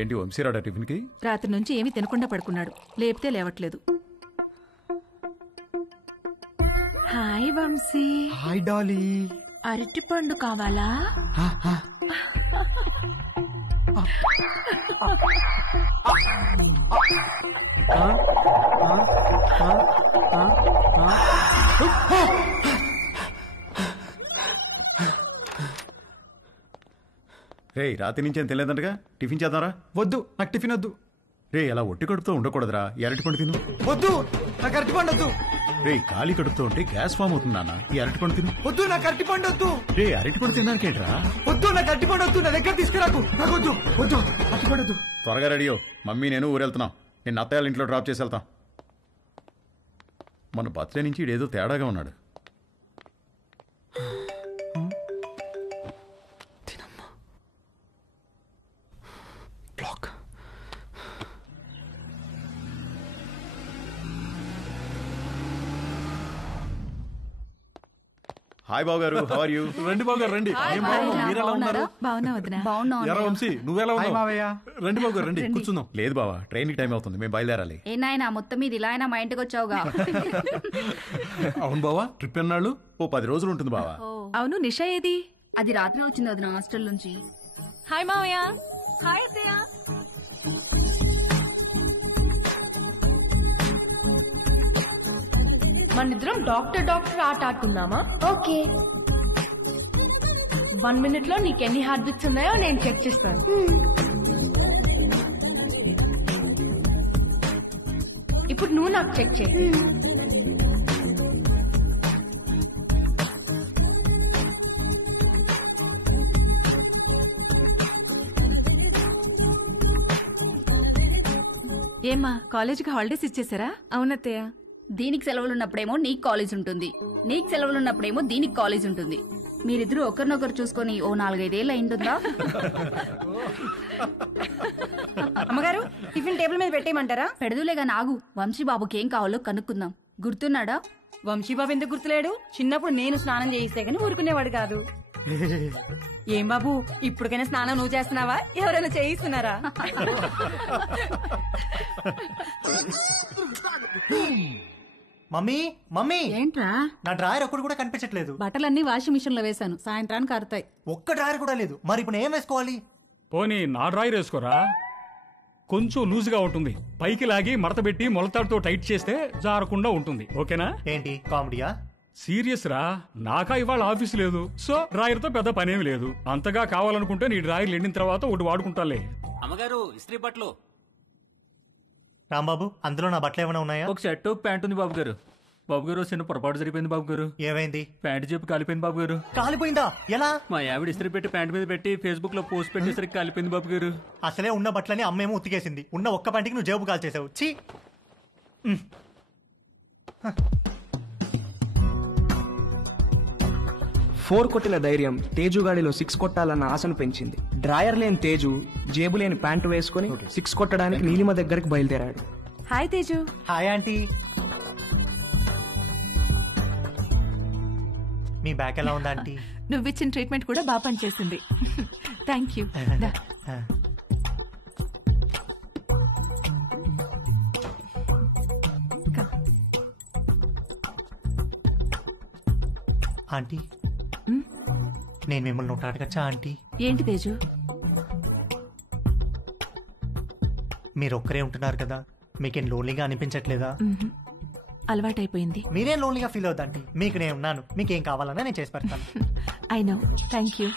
ఏంటి వంశీరాడా టిఫిన్కి? రాత్రి నుంచి ఏమీ తినకుండా పడుకున్నాడు, లేపితే లేవట్లేదు. హాయ్ వంశీ. Hi Dolly. అరటి పండు కావాలా? రే రాత్రి నుంచి ఏం తెలియదంటగా, టిఫిన్ చేద్దాంరా. వద్దు, నాకు టిఫిన్ వద్దు. రే అలా ఒట్టి కడుపుతో ఉండకూడదురా, ఈ అరటిపండు తిను. వద్దు, నాకు అరటిపండు వద్దు. రే ఖాళీ కడుపుతో ఉంటే గ్యాస్ ఫామ్ అవుతుంది నాన్న, ఈ అరటిపండు తిను. వద్దు, నాకు అరటిపండు వద్దు. రే అరటిపండు తినడానికేంట్రా? వద్దు, నాకు అరటిపండు వద్దు, నా దగ్గర తీసుకురాకు. నాకు వద్దు, వద్దు, అరటిపండు వద్దు. త్వరగా రెడీ మమ్మీ నేను ఊరెళ్తున్నాం. నేను అత్తయ్య ఇంట్లో డ్రాప్ చేసి వెళ్తాం. మన బర్త్డే నుంచి ఇడేదో తేడాగా ఉన్నాడు. హాయ్ బాబు గారు, హౌ ఆర్ యు? రండి బాబు గారు రండి. మీరెలా ఉన్నారు? బాగున్నా. వంశీ నువ్వెలా ఉన్నావు? రండి బాబు గారు రండి, కూర్చుందాం. లేదు బావా, ట్రైన్ టైం అవుతుంది, మేము బయలుదేరాలి. ఏ నాయనా మొత్తం మీద ఇలా అయినా మా ఇంటికి వచ్చావుగా? అవును బావా, ట్రిప్ ఎన్నాళ్ళు? ఓ 10 రోజులు ఉంటుంది బావా. అవును, నిషా ఏది? అది రాత్రి వచ్చింది వదిన హాస్టల్ నుంచి. హాయ్ మావయ్య. హాయ్ అత్తయ్య. మనిద్దరం డాక్టర్ ఆట ఆడుకుందామా? ఓకే. 1 minute లో నీకు ఎన్ని హార్ట్ బీట్స్ ఉన్నాయో నేను చెక్ చేస్తాను. ఇప్పుడు నువ్వు నాకు చెక్ చేయి. ఏమ్మా, కాలేజీకి హాలిడేస్ ఇచ్చేసారా? అవునత్తయ్య. దీనికి సెలవులున్నప్పుడేమో నీకు కాలేజ్ ఉంటుంది, నీకు సెలవులున్నప్పుడేమో దీనికి కాలేజ్ ఉంటుంది. మీరిద్దరూ ఒకరినొకరు చూసుకొని ఓ 4-5 ఏళ్ళు అయింటుందా? అమ్మగారు, టిఫిన్ టేబుల్ మీద పెట్టేయమంటారా? పెడదులేగా నాగు. వంశీబాబుకి ఏం కావాలో కనుక్కుందాం. గుర్తున్నాడా? వంశీబాబు ఎందుకు గుర్తులేడు? చిన్నప్పుడు నేను స్నానం చేయిస్తే గానీ ఊరుకునేవాడు కాదు. ఏం బాబు, ఇప్పటికైనా స్నానం నువ్వు చేస్తున్నావా, ఎవరైనా చేయిస్తున్నారా? మమ్మీ మమ్మీ, ఏంట్రా? నా డ్రాయర్ ఒక్కడు కూడా కనిపించట్లేదు. బట్టలన్నీ వాషింగ్ మిషన్ లో వేశాను, సాయంత్రానికి ఆరుతాయి. ఒక్క డ్రాయర్ కూడా లేదు. మరి ఇప్పుడు ఏం వేసుకోవాలి? పోనీ నా డ్రాయర్ వేసుకోరా, కొంచెం లూజ్గా ఉంటుంది. పైకి లాగి మడత పెట్టి మొలతాడుతో టైట్ చేస్తే జారకుండా ఉంటుంది. ఓకేనా? ఏంటి కామెడీయా? సీరియస్ రా, నాకా ఇవాళ ఆఫీస్ లేదు, సో డ్రాయర్ తో పెద్ద పనేమి లేదు. అంతగా కావాలనుకుంటే నీ డ్రాయర్ ఎండిన తర్వాత ఒకటి వాడుకుంటాలే. అమ్మగారు, ఇస్త్రీ బట్టలు. రాంబాబు, అందులో నా బట్టలు ఏమైనా ఉన్నాయా? ఒక షర్టు ప్యాంట్ ఉంది బాబు గారు. బాబు గారు, చిన్న పొరపాటు జరిగిపోయింది బాబు గారు. ఏమైంది? ప్యాంట్ చెప్పి కాలిపోయింది బాబు గారు. కాలిపోయిందా? ఎలా? మా ఆవిడ ఇస్త్రీ పెట్టి ప్యాంట్ మీద పెట్టి ఫేస్బుక్ లో పోస్ట్ పెట్టేసరికి కాలిపోయింది బాబు గారు. అసలే ఉన్న బట్టలని అమ్మేమో ఉతికేసింది. ఉన్న ఒక్క ప్యాంటుకి నువ్వు జేబు కాల్చేసావు. ఛీ! 4 కొట్టిన ధైర్యం తేజుగాడిలో 6 కొట్టాలన్న ఆశను పెంచింది. డ్రాయర్ లేని తేజు జేబు లేని ప్యాంటు వేసుకుని 6 కొట్టడానికి నీలిమ దగ్గరికి బయలుదేరాడు. హాయ్ తేజు. Hi aunty. మీ బ్యాక్ ఎలా ఉందా ఆంటీ? నువ్విచ్చిన ట్రీట్మెంట్ కూడా బాగా పనిచేసింది. Thank you. ఆంటీ, నేను మిమ్మల్ని ఒకటి అడగచ్చా ఆంటీ? ఏంటి తేజు? మీరు ఒక్కరే ఉంటున్నారు కదా, మీకేం లోన్లీగా అనిపించట్లేదా? అలవాటైపోయింది. మీరేం లోన్లీగా ఫీల్ అవుతాంటీ, మీకు నేను ఉన్నాను. మీకేం కావాలన్నా నేను చేసి పెడతాను. I know, thank you.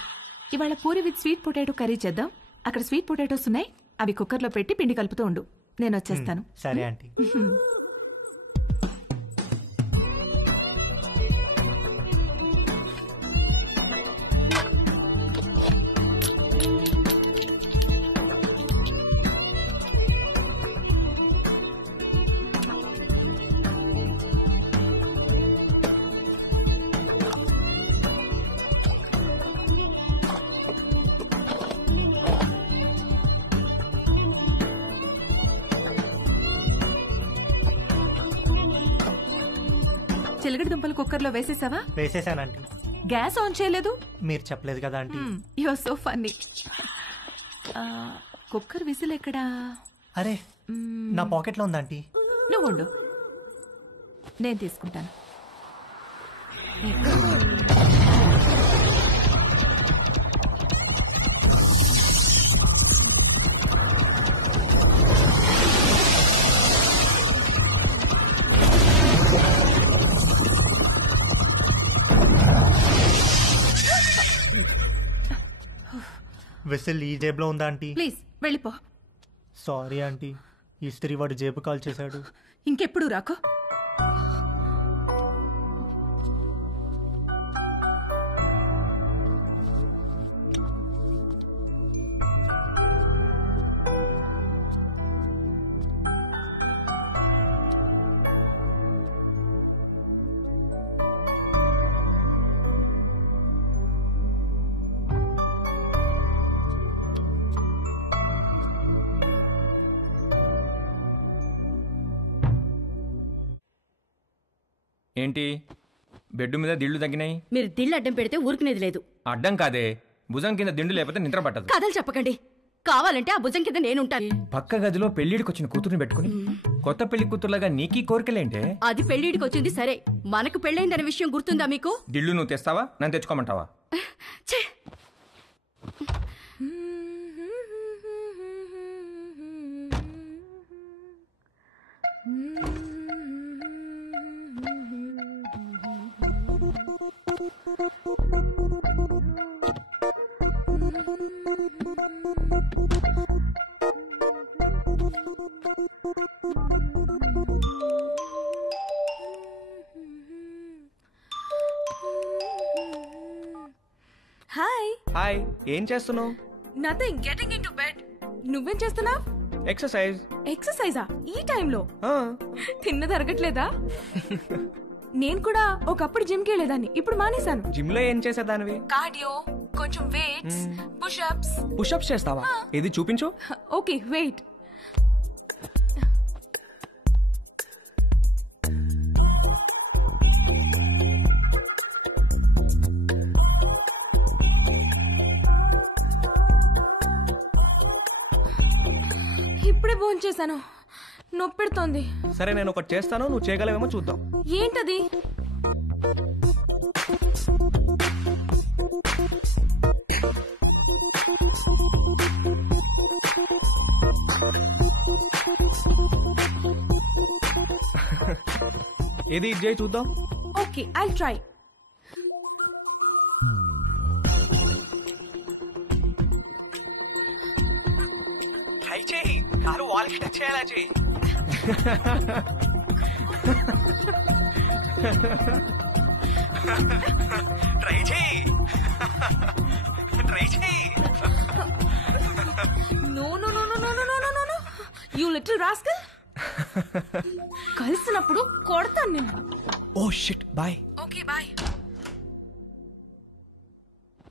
ఇవాళ puri with sweet potato curry చేద్దాం. అక్కడ స్వీట్ పొటాటోస్ ఉన్నాయి, అవి కుక్కర్లో పెట్టి పిండి కలుపుతూ ఉండు, నేను వచ్చేస్తాను. సరే ఆంటీ. చిలకడ దుంపలు కుక్కర్లో వేసేసావా? వేసేసానంటీ. గ్యాస్ ఆన్ చేయలేదు? మీరు చెప్పలేదు కదా aunty. You are so funny. Cooker whistle ఎక్కడా? అరే నా పాకెట్లో ఉందా ఆంటీ? నువ్వు ఉండు, నేను తీసుకుంటాను. విసిల్ ఈ జేబులో ఉందా ఆంటీ? ప్లీజ్ వెళ్ళిపో. సారీ ఆంటీ, ఇస్త్రీ వాడు జేబు కాల్ చేశాడు. ఇంకెప్పుడు రాకో. ఏంటి బెడ్ మీద దిళ్ళు తగ్గినాయి? మీరు దిళ్ళు అడ్డం పెడితే ఊరుకునేది లేదు. అడ్డం కాదే, భుజం కింద దిండు లేకపోతే నిద్ర పట్టదు. కథలు చెప్పకండి, కావాలంటే ఆ భుజం కింద నేనుంటాను. పక్క గదిలో పెళ్లిడికి వచ్చిన కూతురుని పెట్టుకుని కొత్త పెళ్లి కూతురులాగా నీకీ కోరికలేంటే? అది పెళ్లిడికి వచ్చింది సరే, మనకు పెళ్ళైందనే విషయం గుర్తుందా మీకు? దిళ్ళు నువ్వు తెస్తావా, నన్ను తెచ్చుకోమంటావా? ఛే! హాయ్. హాయ్, ఏం చేస్తున్నావు? Nothing, getting in to bed. నువ్వేం చేస్తున్నావు? ఎక్సర్సైజ్. ఎక్సర్సైజా ఈ టైంలో? తిన్నది అరగట్లేదా? నేను కూడా ఒకప్పుడు జిమ్ కి వెళ్ళేదాన్ని, ఇప్పుడు మానేశాను. జిమ్ లో ఏం చేసేదానివి? కార్డియో, కొంచెం వెయిట్స్, పుషప్స్. పుషప్స్ చేస్తావా? ఇది చూపించు. Okay wait. ఇప్పుడే భోంచేశాను, నొప్పెడుతోంది. సరే నేను ఒకటి చేస్తాను, నువ్వు చేయగలవేమో చూద్దాం. ఏంటది? ఏది ఇది చేయి చూద్దాం. Okay I'll try. ట్రై చేయి, కారు వాల్కి టచ్ చేయాలా చేయి. ట్రై చేయి, ట్రై చేయి. No no no no no no no no no, you little rascal. కలిసినప్పుడు కొడతాను నేను. Oh shit, boy. Okay bye.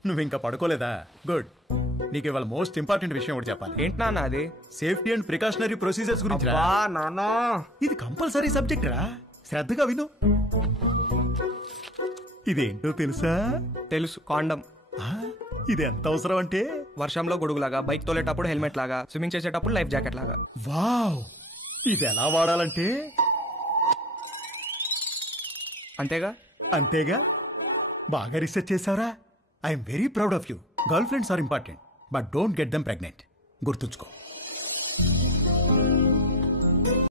నువ్వు ఇంకా పడుకోలేదా? గుడ్. నీకు ఇవాళ మోస్ట్ ఇంపార్టెంట్ విషయం ఒకటి చెప్పాలి. ఏంటి నాన్న అది? సేఫ్టీ అండ్ ప్రికాషనరీ ప్రొసీజర్స్ గురించి రా. నానా, ఇది కంపల్సరీ సబ్జెక్ట్ రా, శ్రద్ధగా విను. ఇదేంటో తెలుసా? తెలుసు, కాండం. ఇది ఎంత అవసరం అంటే వర్షంలో గొడుగులాగా, బైక్ తోలేటప్పుడు హెల్మెట్ లాగా, స్విమ్మింగ్ చేసేటప్పుడు లైఫ్ జాకెట్ లాగా. వావ్, ఇది ఎలా వాడాలంటే అంతేగా? అంతేగా. బాగా రీసెర్చ్ చేసావురా. I'm very proud of you. Girlfriends are important, but don't get them pregnant. గుర్తుంచుకో.